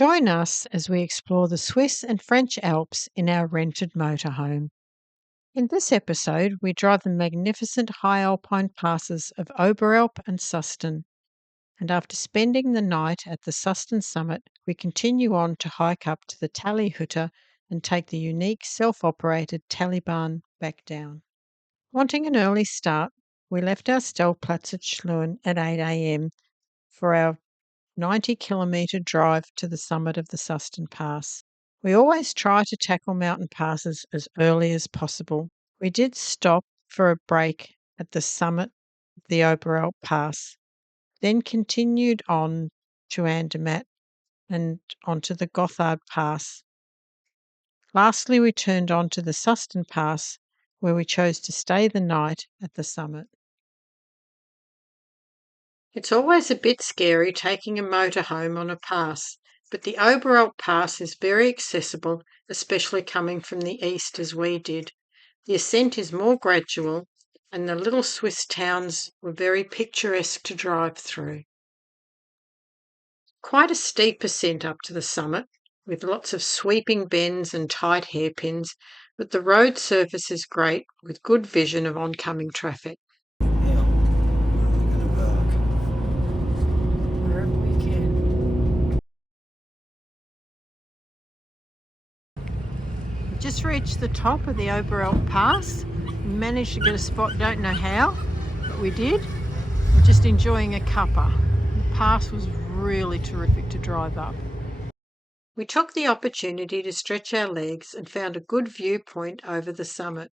Join us as we explore the Swiss and French Alps in our rented motorhome. In this episode, we drive the magnificent high alpine passes of Oberalp and Susten, and after spending the night at the Susten summit, we continue on to hike up to the Tällihutte and take the unique self-operated Tällibahn back down. Wanting an early start, we left our stellplatz at Schluein at 8 a.m. for our 90-kilometre drive to the summit of the Susten Pass. We always try to tackle mountain passes as early as possible. We did stop for a break at the summit of the Oberalp Pass, then continued on to Andermatt and onto the Gotthard Pass. Lastly, we turned on to the Susten Pass, where we chose to stay the night at the summit. It's always a bit scary taking a motorhome on a pass, but the Oberalp Pass is very accessible, especially coming from the east as we did. The ascent is more gradual, and the little Swiss towns were very picturesque to drive through. Quite a steep ascent up to the summit, with lots of sweeping bends and tight hairpins, but the road surface is great with good vision of oncoming traffic. Just reached the top of the Oberalp Pass. We managed to get a spot, don't know how, but we did. We're just enjoying a cuppa. The pass was really terrific to drive up. We took the opportunity to stretch our legs and found a good viewpoint over the summit.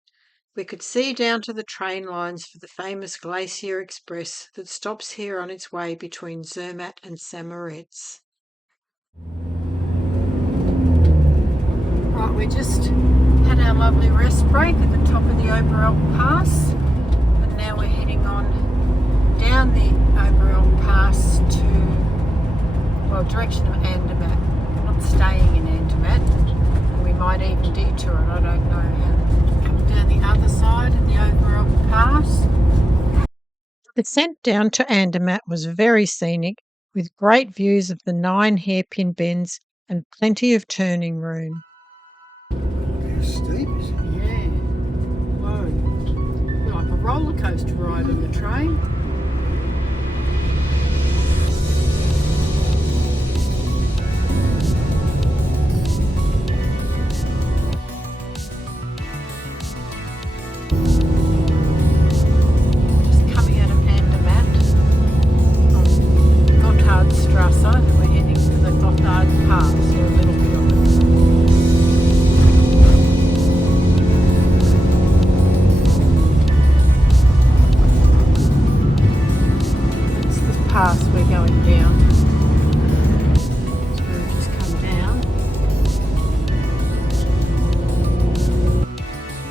We could see down to the train lines for the famous Glacier Express that stops here on its way between Zermatt and Samoretz. Right, we just had our lovely rest break at the top of the Oberalp Pass, and now we're heading on down the Oberalp Pass to, direction of Andermatt. We're not staying in Andermatt, and we might even detour it, I don't know how. Come down the other side of the Oberalp Pass. The descent down to Andermatt was very scenic, with great views of the 9 hairpin bends and plenty of turning room. Steep, is it? Yeah. Whoa. Like a roller coaster ride on the train. Just coming out of Andermatt on Gotthard and we're heading to the Gotthard Pass, or a little bit of it. Pass we're going down. So we've just come down.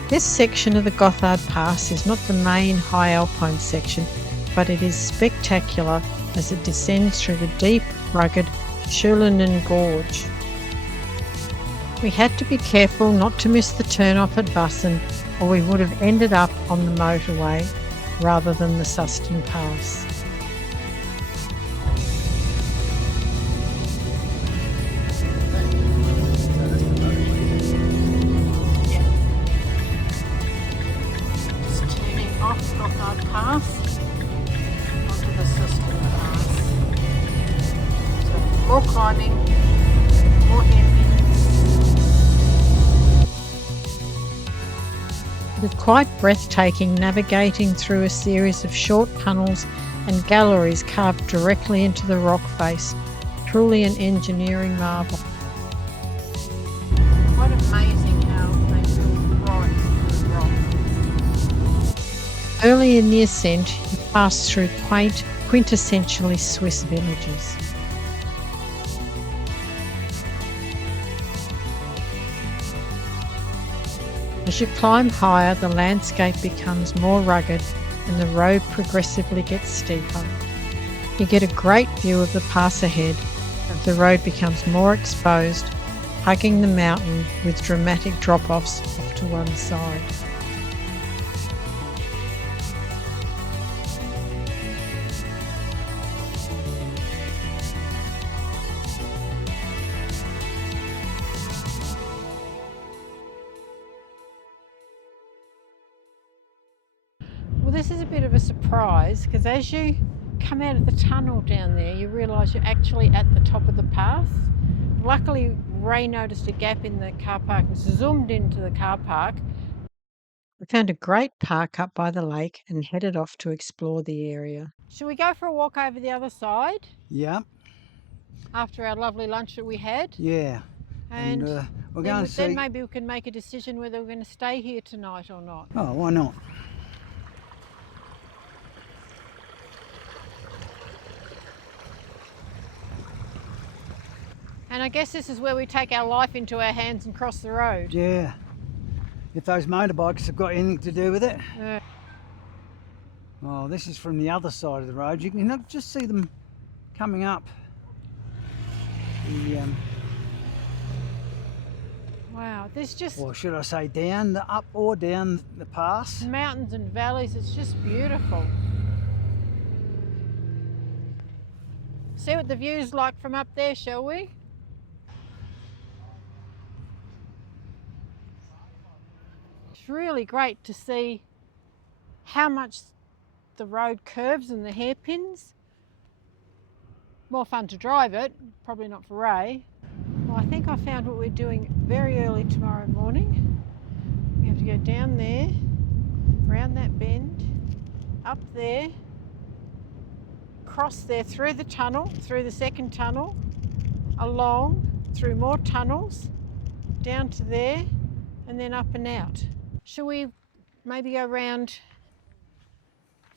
This section of the Gotthard Pass is not the main high alpine section, but it is spectacular as it descends through the deep, rugged Schluein Gorge. We had to be careful not to miss the turn-off at Wassen, or we would have ended up on the motorway rather than the Susten Pass. Gotthard Pass onto the Susten Pass. So more climbing, more hairpins. It is quite breathtaking navigating through a series of short tunnels and galleries carved directly into the rock face. Truly an engineering marvel. Quite amazing how they build right through the rock. Early in the ascent, you pass through quaint, quintessentially Swiss villages. As you climb higher, the landscape becomes more rugged and the road progressively gets steeper. You get a great view of the pass ahead as the road becomes more exposed, hugging the mountain with dramatic drop-offs off to one side. this is a bit of a surprise because as you come out of the tunnel down there, you realise you're actually at the top of the pass. Luckily, Ray noticed a gap in the car park and zoomed into the car park. We found a great park up by the lake and headed off to explore the area. Shall we go for a walk over the other side Yeah, after our lovely lunch that we had? yeah. And we're going to see. then maybe we can make a decision whether we're going to stay here tonight or not. Oh, why not? And I guess this is where we take our life into our hands and cross the road. Yeah. If those motorbikes have got anything to do with it. Oh, this is from the other side of the road. You can just see them coming up. Wow, there's just... Or should I say down, up or down the pass. Mountains and valleys, it's just beautiful. See what the view's like from up there, shall we? It's really great to see how much the road curves and the hairpins. More fun to drive it, probably not for Ray. Well, I think I found what we're doing very early tomorrow morning. We have to go down there, round that bend, up there, across there, through the tunnel, through the second tunnel, along, through more tunnels, down to there, and then up and out. Shall we maybe go round,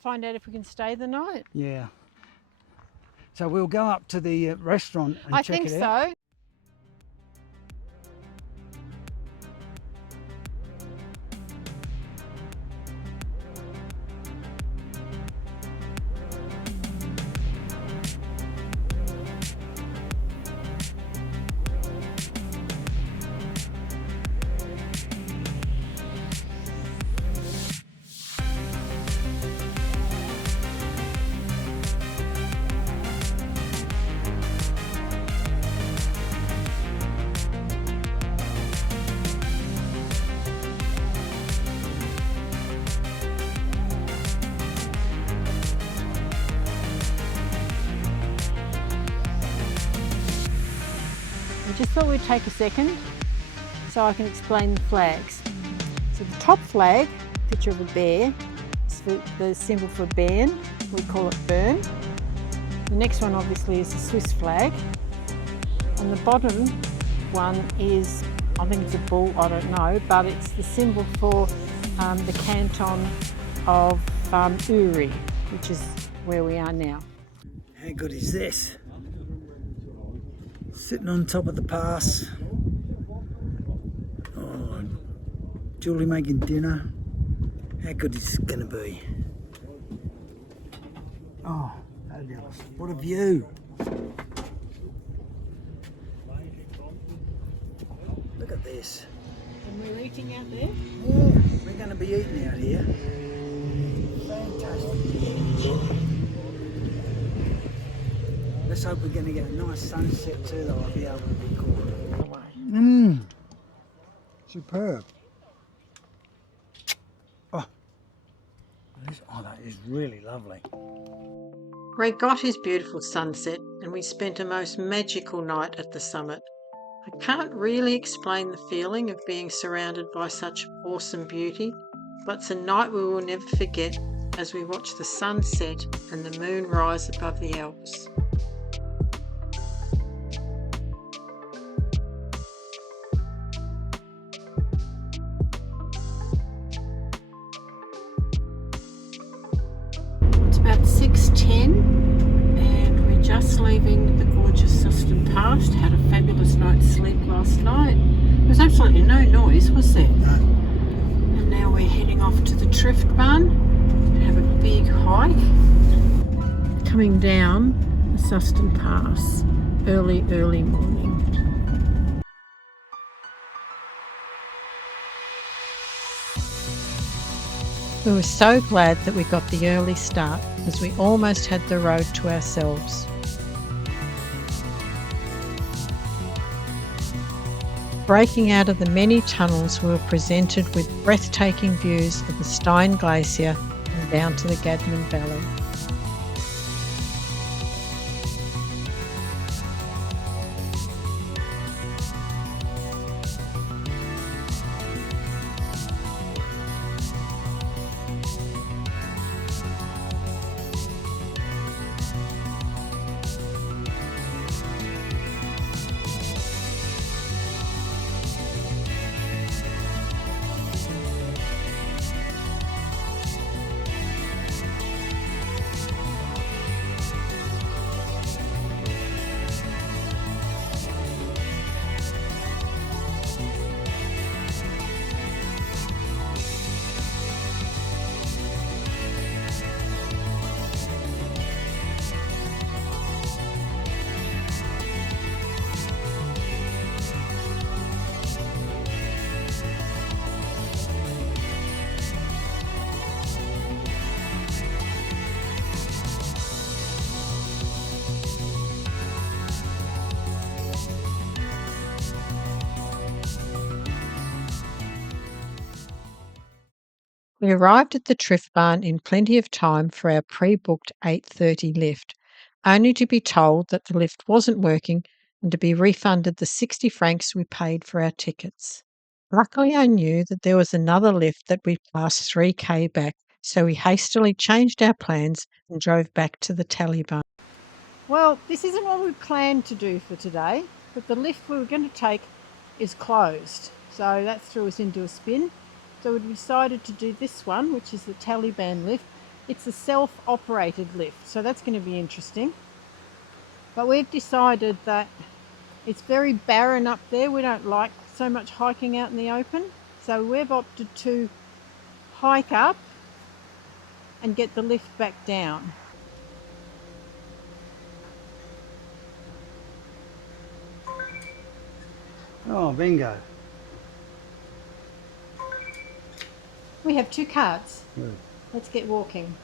find out if we can stay the night? Yeah. So we'll go up to the restaurant and check it out. I think so. I just thought we'd take a second so I can explain the flags. So the top flag, picture of a bear, is the symbol for Bern. We call it Bern. The next one obviously is the Swiss flag. And the bottom one is, I think it's a bull, I don't know, but it's the symbol for the canton of Uri, which is where we are now. How good is this? Sitting on top of the pass. Oh, Julie making dinner. How good is this going to be? Oh, fabulous. What a view. Look at this. And we're eating out there? Yeah, we're going to be eating out here. Fantastic. Let's hope we're going to get a nice sunset too, though. I'll be able to record. Superb. Oh, that is really lovely. Ray got his beautiful sunset and we spent a most magical night at the summit. I can't really explain the feeling of being surrounded by such awesome beauty, but it's a night we will never forget as we watch the sun set and the moon rise above the Alps. About 6:10 and we're just leaving the gorgeous Susten Pass. Had a fabulous night's sleep last night. There was absolutely no noise, was there? No. And now we're heading off to the Tällibahn to have a big hike. Coming down the Susten Pass early morning. We were so glad that we got the early start as we almost had the road to ourselves. Breaking out of the many tunnels, we were presented with breathtaking views of the Stein Glacier and down to the Gadmen Valley. We arrived at the Tällibahn in plenty of time for our pre-booked 8:30 lift, only to be told that the lift wasn't working and to be refunded the 60 francs we paid for our tickets. Luckily, I knew that there was another lift that we passed 3k back, so we hastily changed our plans and drove back to the Tällibahn. Well, this isn't what we planned to do for today, but the lift we were going to take is closed, so that threw us into a spin. So we decided to do this one, which is the Tällibahn lift. It's a self-operated lift, so that's going to be interesting. But we've decided that it's very barren up there. We don't like so much hiking out in the open. So we've opted to hike up and get the lift back down. Oh, bingo. We have 2 cards. Good. Let's get walking.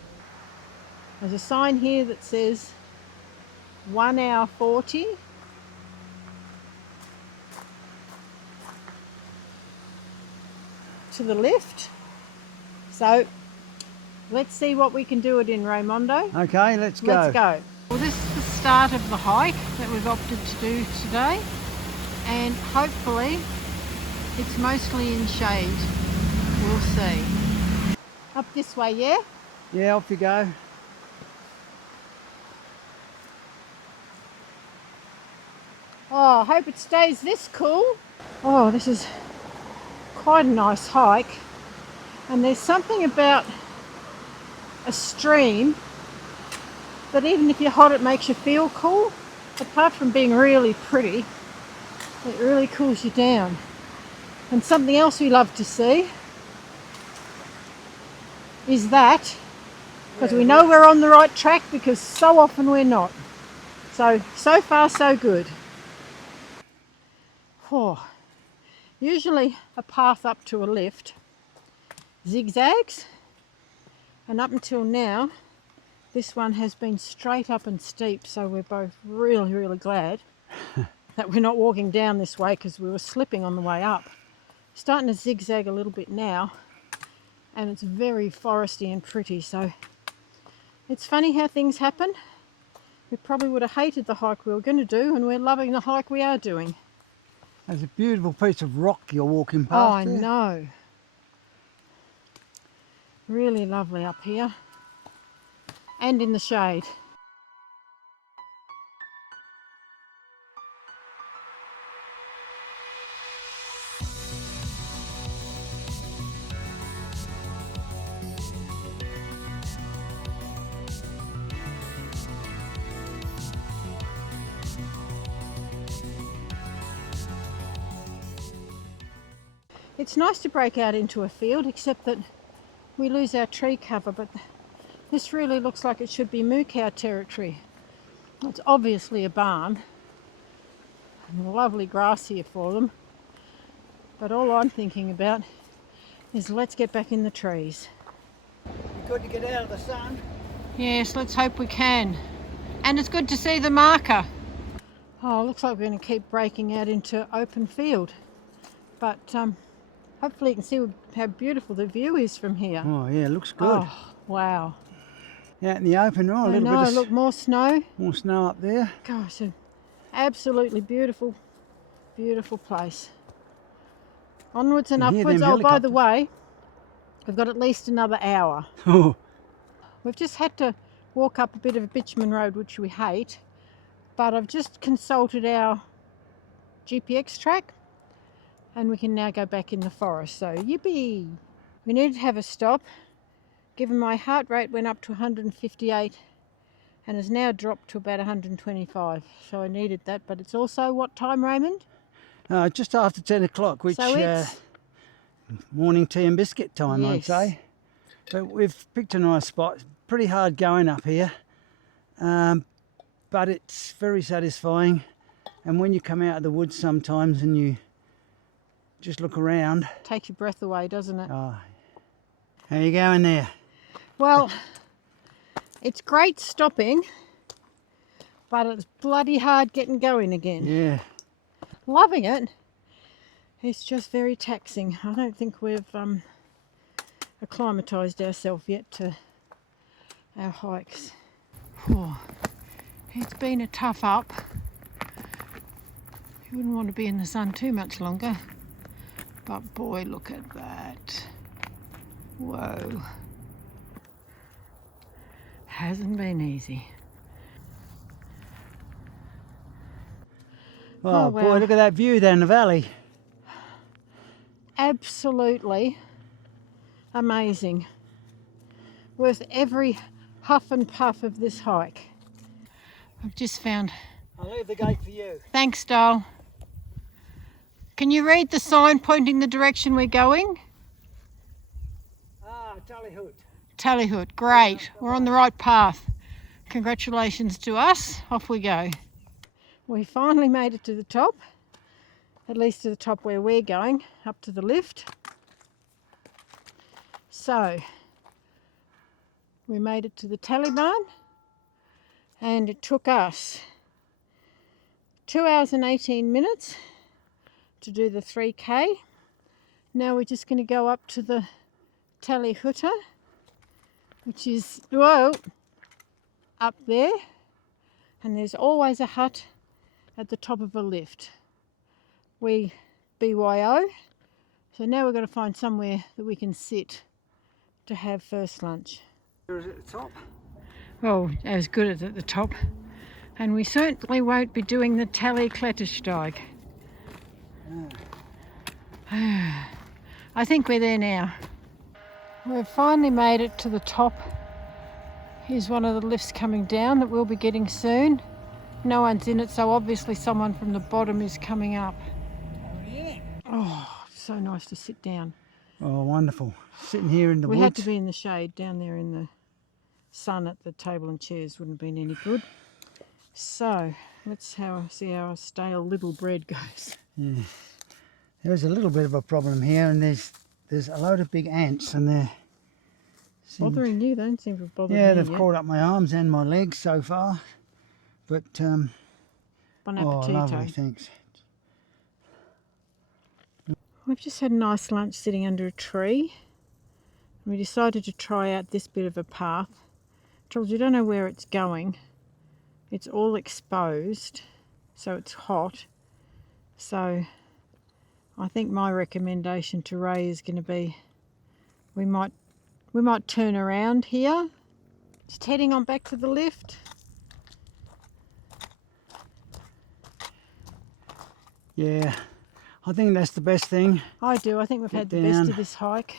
There's a sign here that says 1 hour 40. To the lift. So let's see what we can do it in, Raimondo. Okay, let's go. Let's go. Well, this is the start of the hike that we've opted to do today, and hopefully it's mostly in shade. We'll see. Up this way, yeah? Yeah, off you go. Oh, I hope it stays this cool. Oh, this is quite a nice hike. And there's something about a stream that even if you're hot, it makes you feel cool. Apart from being really pretty, it really cools you down. And something else we love to see is that, because we know we're on the right track, because so often we're not. So far so good. Oh, usually a path up to a lift zigzags, and up until now this one has been straight up and steep, so we're both really glad that we're not walking down this way, because we were slipping on the way up. Starting to zigzag a little bit now, and it's very foresty and pretty, so it's funny how things happen. We probably would have hated the hike we were going to do, and we're loving the hike we are doing. There's a beautiful piece of rock you're walking past. Oh, I know. Really lovely up here, and in the shade. It's nice to break out into a field, except that we lose our tree cover, but this really looks like it should be moo cow territory. It's obviously a barn, and lovely grass here for them, but all I'm thinking about is let's get back in the trees. Good to get out of the sun. Yes, let's hope we can. And it's good to see the marker. Oh, looks like we're going to keep breaking out into open field, but hopefully you can see how beautiful the view is from here. Oh yeah, looks good. Oh, Wow. Out in the open, oh, a little bit of look, more snow. more snow up there. Gosh, an absolutely beautiful, beautiful place. Onwards and You hear upwards. them Oh, by the helicopters. way, we've got at least another hour. Oh, We've just had to walk up a bit of a bitumen road, which we hate, but I've just consulted our GPX track and we can now go back in the forest. So yippee! We needed to have a stop, given my heart rate went up to 158 and has now dropped to about 125. So I needed that, but it's also what time, Raymond? just after 10 o'clock, which So it's morning tea and biscuit time, I'd yes. say. But we've picked a nice spot. It's pretty hard going up here, but it's very satisfying. And when you come out of the woods sometimes and you just look around, Takes your breath away, doesn't it? oh, how you going there? Well, it's great stopping, but it's bloody hard getting going again. Yeah. Loving it. It's just very taxing. I don't think we've acclimatised ourselves yet to our hikes. Oh, it's been a tough up. You wouldn't want to be in the sun too much longer. But boy, look at that. Whoa. Hasn't been easy. Oh, wow. boy, look at that view down the valley. Absolutely amazing. Worth every huff and puff of this hike. I've just found... I'll leave the gate for you. Thanks, doll. Can you read the sign pointing the direction we're going? Ah, Tällihutte. Tällihutte, great. We're on the right path. Congratulations to us. Off we go. We finally made it to the top, at least to the top where we're going, up to the lift. So, we made it to the Tällibahn and it took us 2 hours and 18 minutes to do the 3K. Now we're just going to go up to the Tällihutte, which is, whoa, up there, and there's always a hut at the top of a lift. We BYO, so now we've got to find somewhere that we can sit to have first lunch. Is it at the top? Well, as good as at the top, and we certainly won't be doing the Tälliklettersteig. I think we're there now. We've finally made it to the top. Here's one of the lifts coming down that we'll be getting soon. No one's in it, so obviously someone from the bottom is coming up. Oh, so nice to sit down. Oh, wonderful. Sitting here in the We woods. had to be in the shade. Down there in the sun at the table and chairs wouldn't have been any good. So let's see how our stale little bread goes. Yeah. There's a little bit of a problem here, and there's a load of big ants, and they're bothering you. They don't seem to have bothered me yeah, they've yet. caught up my arms and my legs so far. But Bon oh, appetito. lovely, thanks. We've just had a nice lunch sitting under a tree. We decided to try out this bit of a path. Trouble, you don't know where it's going. It's all exposed, so it's hot. So I think my recommendation to Ray is going to be we might turn around here. Just heading on back to the lift. Yeah, I think that's the best thing. I do. I think we've had the best of this hike.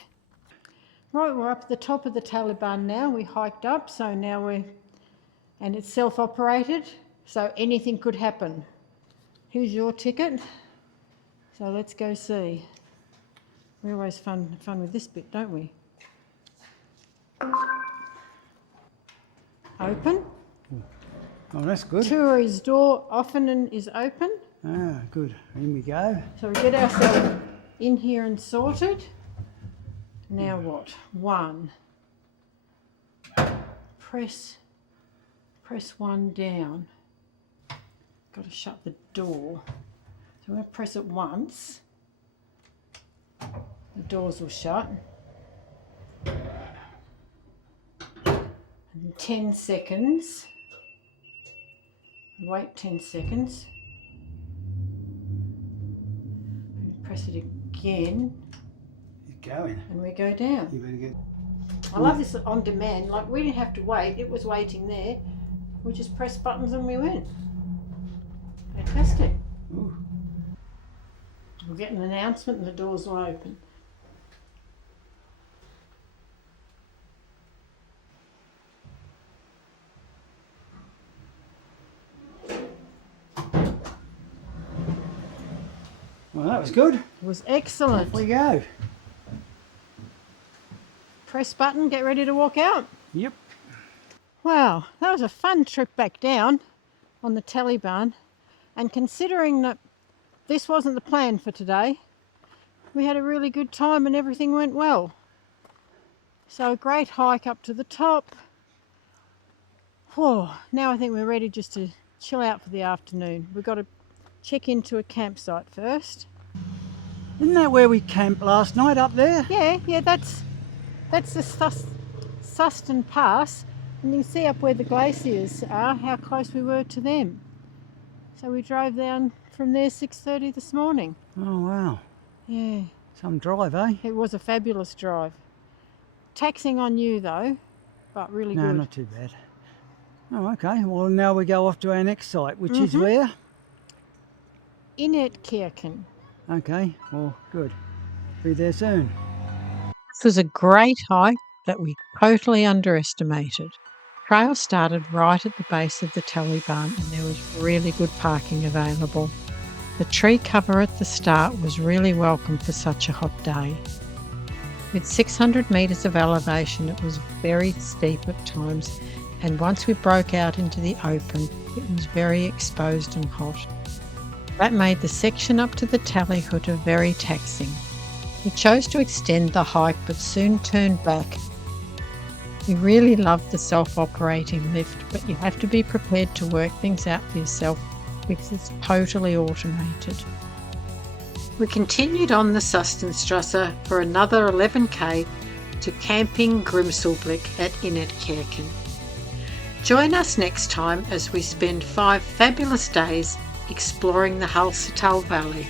Right, we're up at the top of the Tällibahn now. We hiked up, so now and it's self-operated, so anything could happen. Here's your ticket. So let's go see. We always fun with this bit, don't we? Open. Oh, that's good. Tourist door often is open. Ah, good. In we go. So we get ourselves in here and sorted. Now what? 1. Press 1 down. Got to shut the door. So I'm going to press it once. The doors will shut. 10 seconds. Wait 10 seconds. And press it again. You're going. And we go down. You better get... I love this on demand. Like, we didn't have to wait. It was waiting there. We just pressed buttons and we went. Fantastic. Ooh. We'll get an announcement and the doors will open. Well, that was good. It was excellent. Off we go. Press button, get ready to walk out. Yep. Wow, that was a fun trip back down on the Tällibahn. And considering that this wasn't the plan for today, we had a really good time and everything went well. So a great hike up to the top. Whoa, now I think we're ready just to chill out for the afternoon. We've got to check into a campsite first. Isn't that where we camped last night up there? Yeah, that's the Susten Pass. And you can see up where the glaciers are, how close we were to them. So we drove down from there 6:30 this morning. Oh, wow. Yeah. Some drive, eh? It was a fabulous drive. Taxing on you though, but really No, good. not too bad. Oh, okay. Well, now we go off to our next site, which is where? Innertkirchen. Okay, well, good. Be there soon. This was a great hike that we totally underestimated. Trail started right at the base of the Tällibahn and there was really good parking available. The tree cover at the start was really welcome for such a hot day. With 600 metres of elevation, it was very steep at times, and once we broke out into the open, it was very exposed and hot. That made the section up to the Tällihutte very taxing. We chose to extend the hike but soon turned back. We really loved the self-operating lift, but you have to be prepared to work things out for yourself because it's totally automated. We continued on the Sustenstrasse for another 11k to Camping Grimselblick at Innertkirchen. Join us next time as we spend 5 fabulous days exploring the Halsetal Valley.